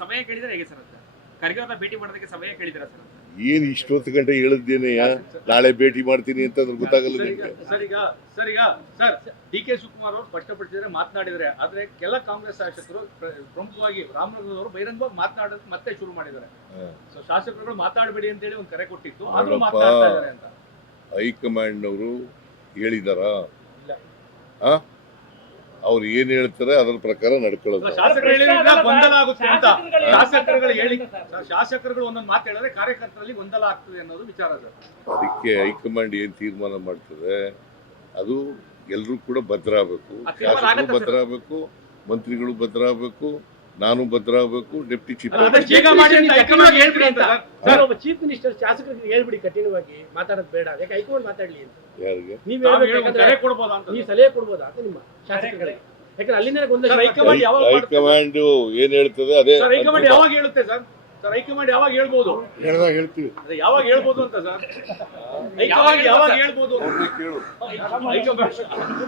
ಸಮಯ ಕೇಳಿದ್ರೆ ಹೇಗೆ ಸರ್ ಅಂತ ಖರ್ಗೆ ಅವ್ರನ್ನ ಭೇಟಿ ಮಾಡೋದಕ್ಕೆ ಸಮಯ ಕೇಳಿದಿರಾ ಸರ್? ಏನ್ ಇಷ್ಟೊತ್ತು ಗಂಟೆ ಹೇಳಿದ್ದೇನೆಯ ನಾಳೆ ಭೇಟಿ ಮಾಡ್ತೀನಿ ಅಂತ ಗೊತ್ತಾಗಲ್ಲ ನಿಮ್ಗೆ. ಸರ್ ಡಿ ಕೆ ಶಿವಕುಮಾರ್ ಅವರು ಸ್ಪಷ್ಟಪಡಿಸಿದ್ರೆ ಮಾತನಾಡಿದ್ರೆ ಆದ್ರೆ ಕೆಲ ಕಾಂಗ್ರೆಸ್ ಶಾಸಕರು ಪ್ರಮುಖವಾಗಿ ರಾಮನಗರದವರು ಬಹಿರಂಗವಾಗಿ ಮಾತನಾಡೋದು ಮತ್ತೆ ಶುರು ಮಾಡಿದ್ದಾರೆ. ಸೊ ಶಾಸಕರುಗಳು ಮಾತಾಡಬೇಡಿ ಅಂತ ಹೇಳಿ ಒಂದು ಕರೆ ಕೊಟ್ಟಿತ್ತು, ಆದ್ರೂ ಮಾತನಾಡ್ತಾ ಇದ್ದಾರೆ ಅಂತ ಹೈಕಮಾಂಡ್ನವರು ಹೇಳಿದಾರ? ಅವ್ರು ಏನ್ ಹೇಳ್ತಾರೆ ಅದರ ಪ್ರಕಾರ ನಡ್ಕೊಳ್ಳೋದು. ಶಾಸಕರು ಹೇಳಿದ್ರೆ ಗೊಂದಲ ಆಗುತ್ತೆ ಅಂತ ಶಾಸಕರುಗಳು ಹೇಳಿ ಶಾಸಕರುಗಳು ಒಂದೊಂದು ಮಾತು ಹೇಳಿದ್ರೆ ಕಾರ್ಯಕರ್ತರಲ್ಲಿ ಗೊಂದಲ ಆಗ್ತದೆ ಅನ್ನೋದು ವಿಚಾರ ಸರ್. ಅದಕ್ಕೆ ಹೈಕಮಾಂಡ್ ಏನ್ ತೀರ್ಮಾನ ಮಾಡ್ತದೆ ಅದು ಎಲ್ರೂ ಕೂಡ ಭದ್ರಾಗಬೇಕು. ಶಾಸಕರು ಭದ್ರಾಗಬೇಕು, ಮಂತ್ರಿಗಳು ಭದ್ರಾಗಬೇಕು, ನಾನು ಭದ್ರಾಗಬೇಕು, ಡೆಪ್ಟಿ ಚೀಫ್ ಚೀಫ್ ಮಿನಿಸ್ಟರ್ ಶಾಸಕರಿಗೆ ಹೇಳ್ಬಿಡಿ ಕಠಿಣವಾಗಿ ಮಾತಾಡೋದು ಬೇಡ, ಯಾಕೆ ಹೈಕಮಾಂಡ್ ಮಾತಾಡ್ಲಿ ಅಂತ ಯಾರಿಗೆ ನೀವು ಸಲಹೆ ಕೊಡ್ಬೋದಾ ಅಂತ ನಿಮ್ಮ ಶಾಸಕರಿಗೆ? ಯಾಕಂದ್ರೆ ಅಲ್ಲಿಂದ ಹೈಕಮಾಂಡ್ ಏನ್ ಹೇಳ್ತದೆ ಅದೇ. ಹೈಕಮಾಂಡ್ ಯಾವಾಗ ಹೇಳುತ್ತೆ ಸರ್? ಹೈಕಮಾಂಡ್ ಯಾವಾಗ ಹೇಳ್ಬೋದು? ಹೇಳ್ತೀವಿ. ಯಾವಾಗ ಹೇಳ್ಬೋದು ಅಂತ ಸರ್? ಹೈಕಮಾಂಡ್ ಯಾವಾಗ ಹೇಳ್ಬೋದು? ಕೇಳು. ಹೈಕಮಾಂಡ್